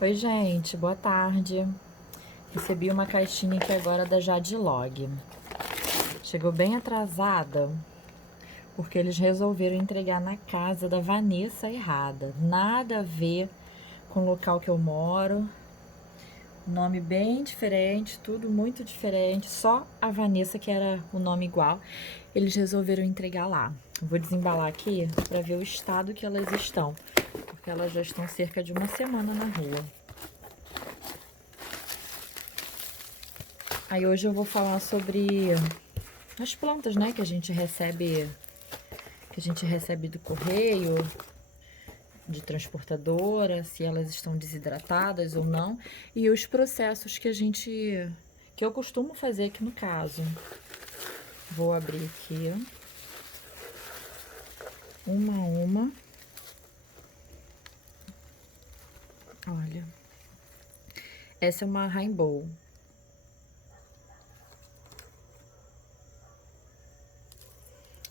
Oi, gente, boa tarde. Recebi uma caixinha aqui agora da Jadlog. Chegou bem atrasada, porque eles resolveram entregar na casa da Vanessa errada. Nada a ver com o local que eu moro. Nome bem diferente, tudo muito diferente. Só a Vanessa, que era o nome igual, eles resolveram entregar lá. Vou desembalar aqui para ver o estado que elas estão, porque elas já estão cerca de uma semana na rua. Aí hoje eu vou falar sobre as plantas, né, que a gente recebe do correio, de transportadora, se elas estão desidratadas ou não, e os processos que eu costumo fazer aqui no caso. Vou abrir aqui uma a uma. Olha. Essa é uma Rainbow.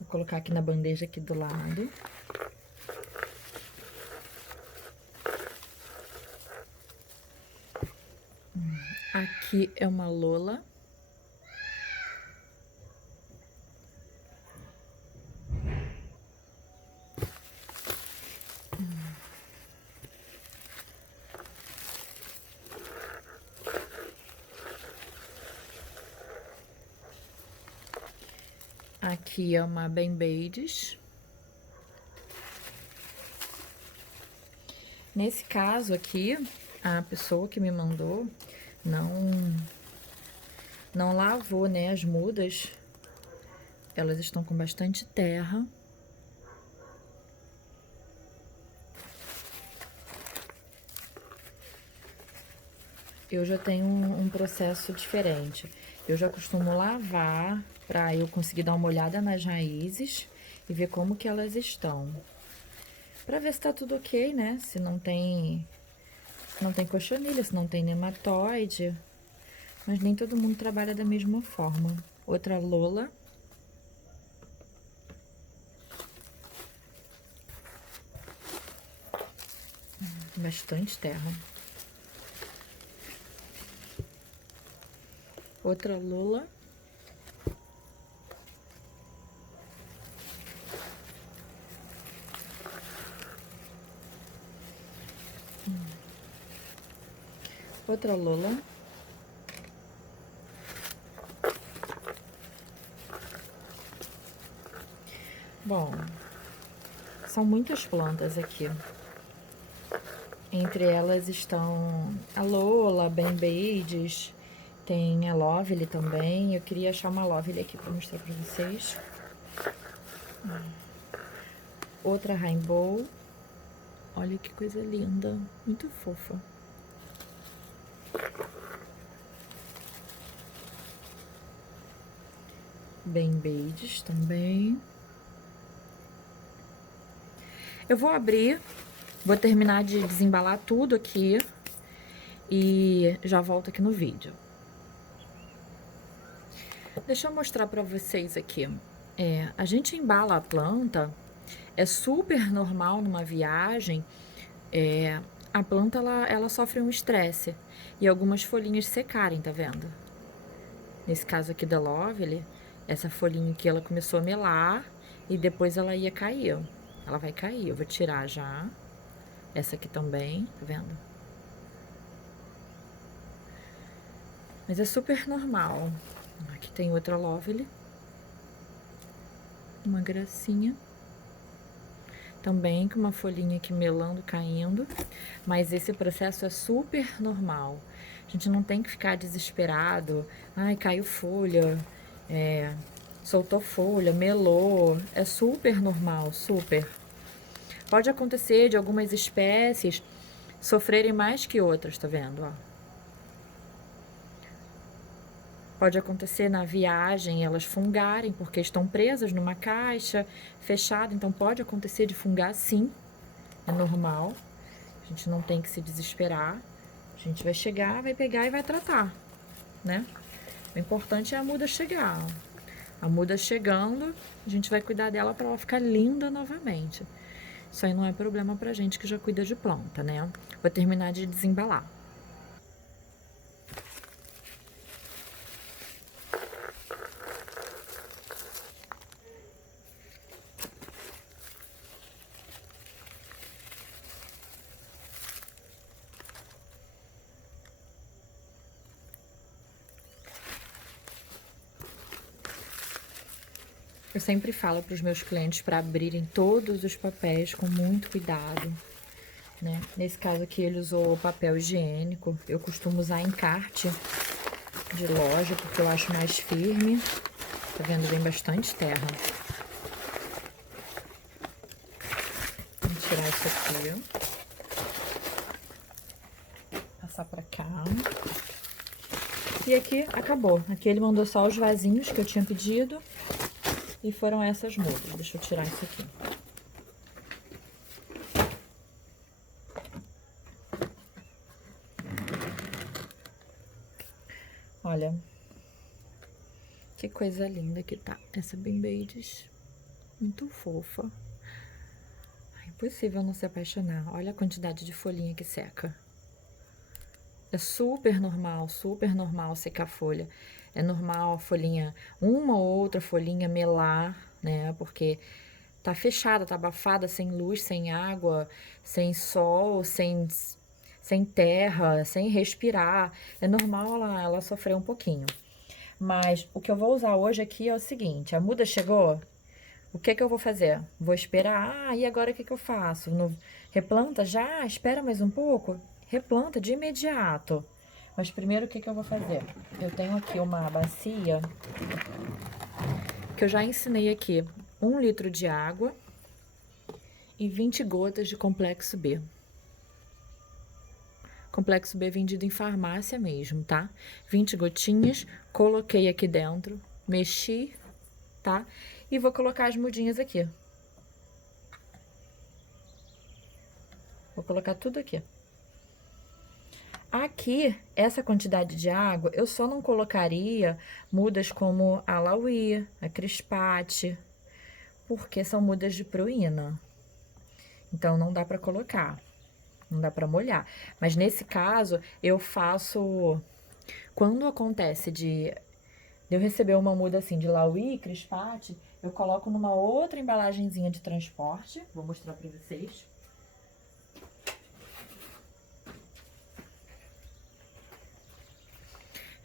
Vou colocar aqui na bandeja aqui do lado. Aqui é uma Lola. Aqui é uma Bem-Beides. Nesse caso aqui, a pessoa que me mandou não lavou, né, as mudas. Elas estão com bastante terra. Eu já tenho um processo diferente. Eu já costumo lavar para eu conseguir dar uma olhada nas raízes e ver como que elas estão. Para ver se tá tudo ok, né? Se não tem cochonilha, se não tem nematóide. Mas nem todo mundo trabalha da mesma forma. Outra Lola. Bastante terra. Outra Lola. Outra Lola. Bom, são muitas plantas aqui. Entre elas estão a Lola, Bem-Beides, tem a Lovely também. Eu queria achar uma Lovely aqui para mostrar para vocês. Outra Rainbow. Olha que coisa linda, muito fofa. Bem-Beides também. Eu vou abrir, vou terminar de desembalar tudo aqui e já volto aqui no vídeo. Deixa eu mostrar pra vocês aqui. A gente embala a planta, é super normal numa viagem, a planta ela sofre um estresse e algumas folhinhas secarem, tá vendo? Nesse caso aqui da Lovely, essa folhinha aqui ela começou a melar e depois ela ia cair. Ela vai cair, eu vou tirar já. Essa aqui também, tá vendo? Mas é super normal. Aqui tem outra Lovely. Uma gracinha. Também com uma folhinha aqui melando, caindo. Mas esse processo é super normal. A gente não tem que ficar desesperado. Ai, caiu folha. Soltou folha, melou. É super normal, super. Pode acontecer de algumas espécies sofrerem mais que outras, tá vendo? Ó. Pode acontecer na viagem elas fungarem, porque estão presas numa caixa fechada, então pode acontecer de fungar sim, é normal. A gente não tem que se desesperar. A gente vai chegar, vai pegar e vai tratar, né? O importante é a muda chegar. A muda chegando, a gente vai cuidar dela para ela ficar linda novamente. Isso aí não é problema pra gente que já cuida de planta, né? Vou terminar de desembalar. Eu sempre falo para os meus clientes para abrirem todos os papéis com muito cuidado, né? Nesse caso aqui ele usou papel higiênico. Eu costumo usar encarte de loja porque eu acho mais firme. Tá vendo? Vem bastante terra. Vou tirar isso aqui. Passar pra cá. E aqui acabou. Aqui ele mandou só os vasinhos que eu tinha pedido. E foram essas mudas. Deixa eu tirar isso aqui. Olha, que coisa linda que tá essa Bimbedes. Muito fofa. É impossível não se apaixonar. Olha a quantidade de folhinha que seca. É super normal secar folha. É normal a folhinha, uma ou outra folhinha melar, né? Porque tá fechada, tá abafada, sem luz, sem água, sem sol, sem terra, sem respirar. É normal ela sofrer um pouquinho. Mas o que eu vou usar hoje aqui é o seguinte: a muda chegou, o que que eu vou fazer? Vou esperar. Ah, e agora o que que eu faço? Replanta já? Espera mais um pouco? Replanta de imediato. Mas primeiro o que que eu vou fazer? Eu tenho aqui uma bacia que eu já ensinei aqui. 1 litro de água e 20 gotas de Complexo B. Complexo B vendido em farmácia mesmo, tá? 20 gotinhas, coloquei aqui dentro, mexi, tá? E vou colocar as mudinhas aqui. Vou colocar tudo aqui. Aqui, essa quantidade de água, eu só não colocaria mudas como a Lauí, a Crispate, porque são mudas de pruína. Então, não dá pra colocar, não dá pra molhar. Mas nesse caso, eu faço... Quando acontece de eu receber uma muda assim de Lauí, Crispate, eu coloco numa outra embalagenzinha de transporte. Vou mostrar pra vocês.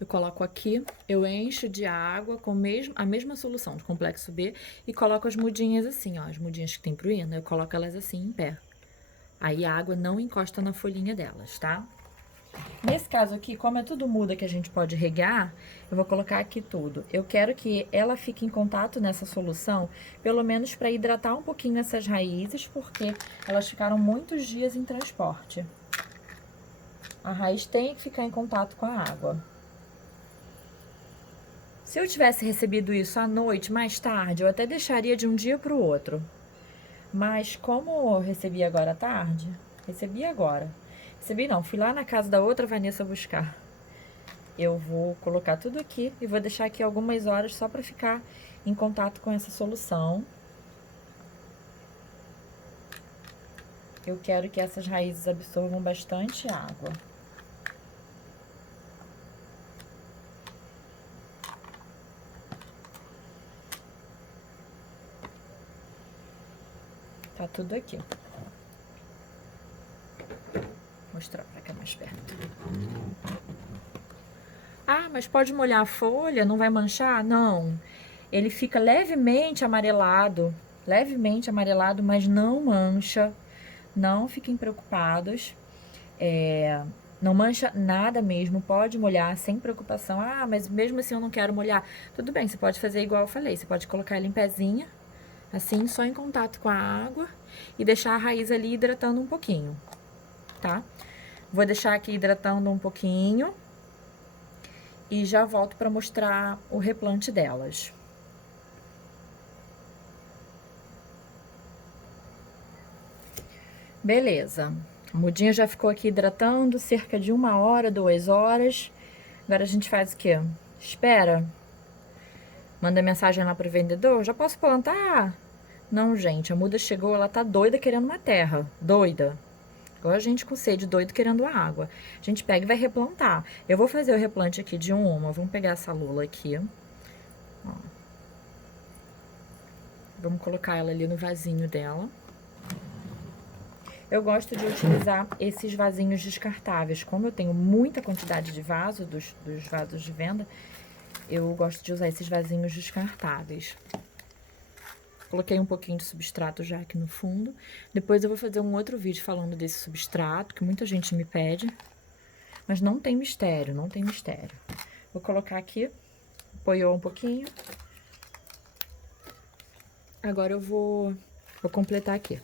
Eu coloco aqui, eu encho de água com a mesma solução de Complexo B e coloco as mudinhas assim, ó, as mudinhas que tem pruína, eu coloco elas assim em pé. Aí a água não encosta na folhinha delas, tá? Nesse caso aqui, como é tudo muda que a gente pode regar, eu vou colocar aqui tudo. Eu quero que ela fique em contato nessa solução, pelo menos para hidratar um pouquinho essas raízes, porque elas ficaram muitos dias em transporte. A raiz tem que ficar em contato com a água. Se eu tivesse recebido isso à noite, mais tarde, eu até deixaria de um dia para o outro. Mas como eu recebi agora à tarde, recebi agora. Recebi não, fui lá na casa da outra Vanessa buscar. Eu vou colocar tudo aqui e vou deixar aqui algumas horas só para ficar em contato com essa solução. Eu quero que essas raízes absorvam bastante água. Tá tudo aqui. Vou mostrar pra cá mais perto. Ah, mas pode molhar a folha? Não vai manchar? Não. Ele fica levemente amarelado, mas não mancha. Não fiquem preocupados. Não mancha nada mesmo, pode molhar sem preocupação. Ah, mas mesmo assim eu não quero molhar. Tudo bem, você pode fazer igual eu falei. Você pode colocar ele em pezinha, assim, só em contato com a água e deixar a raiz ali hidratando um pouquinho, tá? Vou deixar aqui hidratando um pouquinho e já volto para mostrar o replante delas. Beleza. A mudinha já ficou aqui hidratando, cerca de 1 hora, 2 horas. Agora a gente faz o quê? Espera. Manda mensagem lá pro vendedor. Já posso plantar? Não, gente, a muda chegou, ela tá doida querendo uma terra. Doida. Igual a gente com sede, doido querendo água. A gente pega e vai replantar. Eu vou fazer o replante aqui de uma. Vamos pegar essa lula aqui. Ó. Vamos colocar ela ali no vasinho dela. Eu gosto de utilizar esses vasinhos descartáveis. Como eu tenho muita quantidade de vaso, dos vasos de venda, eu gosto de usar esses vasinhos descartáveis. Coloquei um pouquinho de substrato já aqui no fundo. Depois eu vou fazer um outro vídeo falando desse substrato, que muita gente me pede. Mas não tem mistério, não tem mistério. Vou colocar aqui, apoiou um pouquinho. Agora eu vou completar aqui.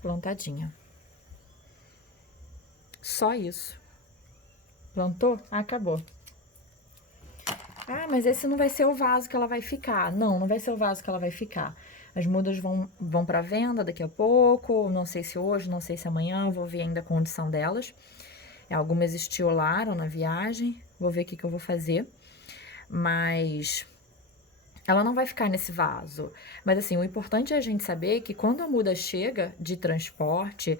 Plantadinha. Só isso. Plantou? Acabou. Ah, mas esse não vai ser o vaso que ela vai ficar. Não, não vai ser o vaso que ela vai ficar. As mudas vão para venda daqui a pouco. Não sei se hoje, não sei se amanhã. Vou ver ainda a condição delas. Algumas estiolaram na viagem. Vou ver o que eu vou fazer. Mas ela não vai ficar nesse vaso. Mas assim, o importante é a gente saber que quando a muda chega de transporte,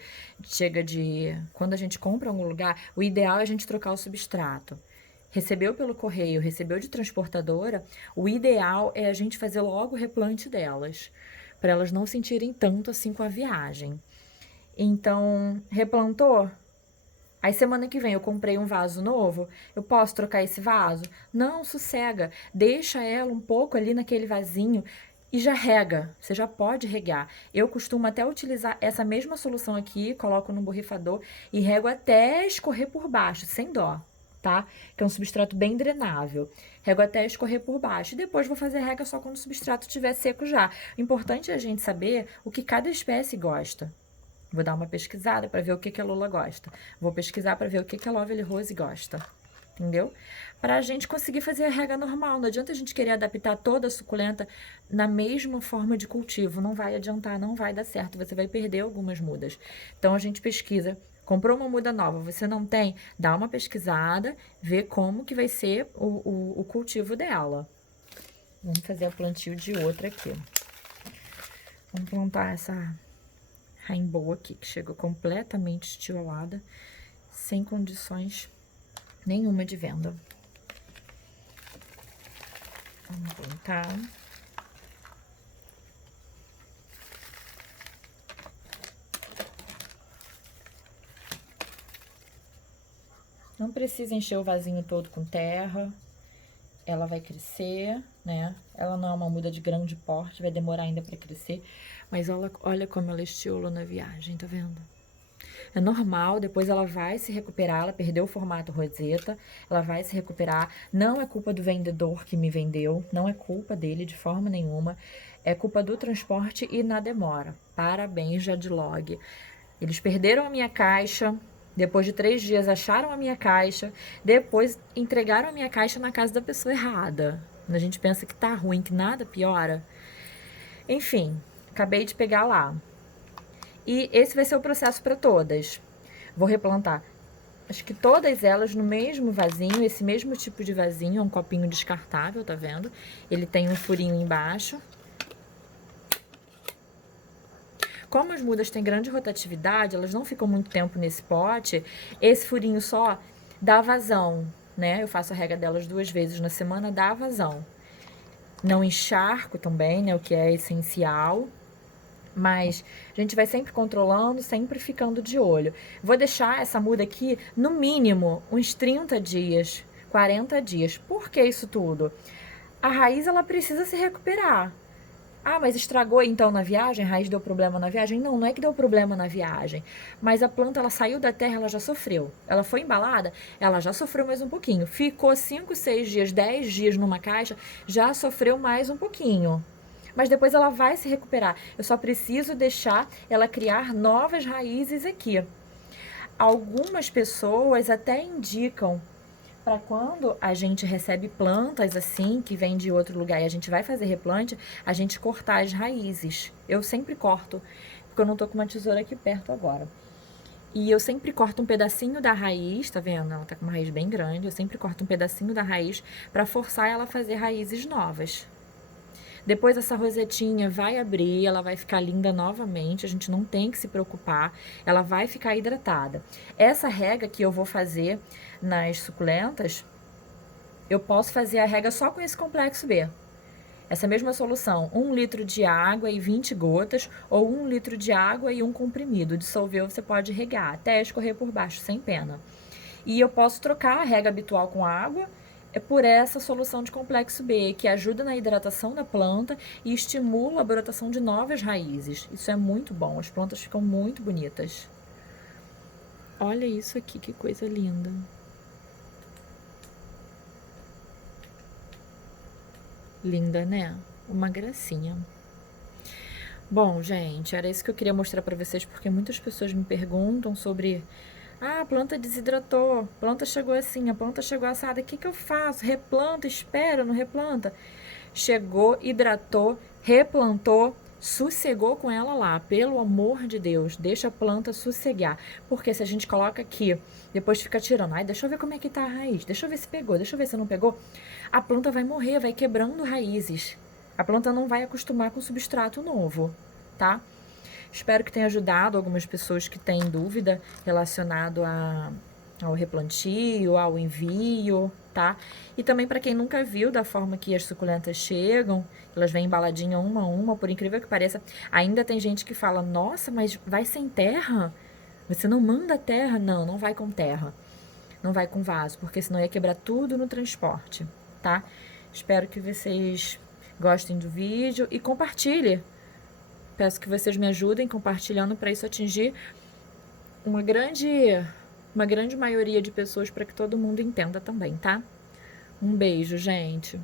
quando a gente compra em algum lugar, o ideal é a gente trocar o substrato. Recebeu pelo correio, recebeu de transportadora, o ideal é a gente fazer logo o replante delas, para elas não sentirem tanto assim com a viagem. Então, replantou? Aí semana que vem eu comprei um vaso novo, eu posso trocar esse vaso? Não, sossega, deixa ela um pouco ali naquele vasinho e já rega, você já pode regar. Eu costumo até utilizar essa mesma solução aqui, coloco no borrifador e rego até escorrer por baixo, sem dó, tá? Que é um substrato bem drenável. Rego até escorrer por baixo e depois vou fazer rega só quando o substrato estiver seco já. O importante é a gente saber o que cada espécie gosta. Vou dar uma pesquisada para ver o que a Lula gosta. Vou pesquisar para ver o que a Lovely Rose gosta. Entendeu? Para a gente conseguir fazer a rega normal. Não adianta a gente querer adaptar toda a suculenta na mesma forma de cultivo. Não vai adiantar, não vai dar certo. Você vai perder algumas mudas. Então, a gente pesquisa. Comprou uma muda nova, você não tem? Dá uma pesquisada, vê como que vai ser o cultivo dela. Vamos fazer a plantio de outra aqui. Vamos plantar essa Rainbow aqui, que chegou completamente estiolada, sem condições nenhuma de venda. Vamos plantar. Não precisa encher o vasinho todo com terra. Ela vai crescer, né? Ela não é uma muda de grande porte, vai demorar ainda para crescer. Mas olha como ela estiolou na viagem, tá vendo? É normal, depois ela vai se recuperar, ela perdeu o formato roseta, ela vai se recuperar. Não é culpa do vendedor que me vendeu, não é culpa dele de forma nenhuma. É culpa do transporte e na demora. Parabéns, Jadlog. Eles perderam a minha caixa, depois de 3 dias acharam a minha caixa, depois entregaram a minha caixa na casa da pessoa errada. Quando a gente pensa que tá ruim, que nada piora. Enfim, acabei de pegar lá. E esse vai ser o processo para todas. Vou replantar, acho que todas elas no mesmo vasinho, esse mesmo tipo de vasinho, é um copinho descartável, tá vendo? Ele tem um furinho embaixo. Como as mudas têm grande rotatividade, elas não ficam muito tempo nesse pote, esse furinho só dá vazão, né? Eu faço a rega delas 2 vezes na semana, dá vazão. Não encharco também, né? O que é essencial. Mas a gente vai sempre controlando, sempre ficando de olho. Vou deixar essa muda aqui, no mínimo, uns 30 dias, 40 dias. Por que isso tudo? A raiz, ela precisa se recuperar. Ah, mas estragou então na viagem? A raiz deu problema na viagem? Não, não é que deu problema na viagem. Mas a planta, ela saiu da terra, ela já sofreu. Ela foi embalada, ela já sofreu mais um pouquinho. Ficou 5, 6 dias, 10 dias numa caixa, já sofreu mais um pouquinho. Mas depois ela vai se recuperar. Eu só preciso deixar ela criar novas raízes aqui. Algumas pessoas até indicam para quando a gente recebe plantas assim, que vem de outro lugar e a gente vai fazer replante, a gente cortar as raízes. Eu sempre corto, porque eu não tô com uma tesoura aqui perto agora. E eu sempre corto um pedacinho da raiz, tá vendo? Ela tá com uma raiz bem grande, eu sempre corto um pedacinho da raiz para forçar ela a fazer raízes novas. Depois essa rosetinha vai abrir, ela vai ficar linda novamente, a gente não tem que se preocupar, ela vai ficar hidratada. Essa rega que eu vou fazer nas suculentas, eu posso fazer a rega só com esse complexo B. Essa mesma solução, 1 litro de água e 20 gotas, ou 1 litro de água e um comprimido. Dissolveu, você pode regar, até escorrer por baixo, sem pena. E eu posso trocar a rega habitual com água por essa solução de complexo B, que ajuda na hidratação da planta e estimula a brotação de novas raízes. Isso é muito bom, as plantas ficam muito bonitas. Olha isso aqui, que coisa linda. Linda, né? Uma gracinha. Bom, gente, era isso que eu queria mostrar pra vocês, porque muitas pessoas me perguntam sobre... Ah, a planta desidratou, a planta chegou assim, a planta chegou assada, o que que eu faço? Replanta, espera, não replanta? Chegou, hidratou, replantou, sossegou com ela lá, pelo amor de Deus, deixa a planta sossegar, porque se a gente coloca aqui, depois fica tirando, ai, deixa eu ver como é que tá a raiz, deixa eu ver se pegou, deixa eu ver se não pegou, a planta vai morrer, vai quebrando raízes, a planta não vai acostumar com substrato novo, tá? Espero que tenha ajudado algumas pessoas que têm dúvida relacionado ao replantio, ao envio, tá? E também para quem nunca viu da forma que as suculentas chegam, elas vêm embaladinha uma a uma, por incrível que pareça. Ainda tem gente que fala, nossa, mas vai sem terra? Você não manda terra? Não, não vai com terra. Não vai com vaso, porque senão ia quebrar tudo no transporte, tá? Espero que vocês gostem do vídeo e compartilhem. Peço que vocês me ajudem compartilhando para isso atingir uma grande maioria de pessoas, para que todo mundo entenda também, tá? Um beijo, gente!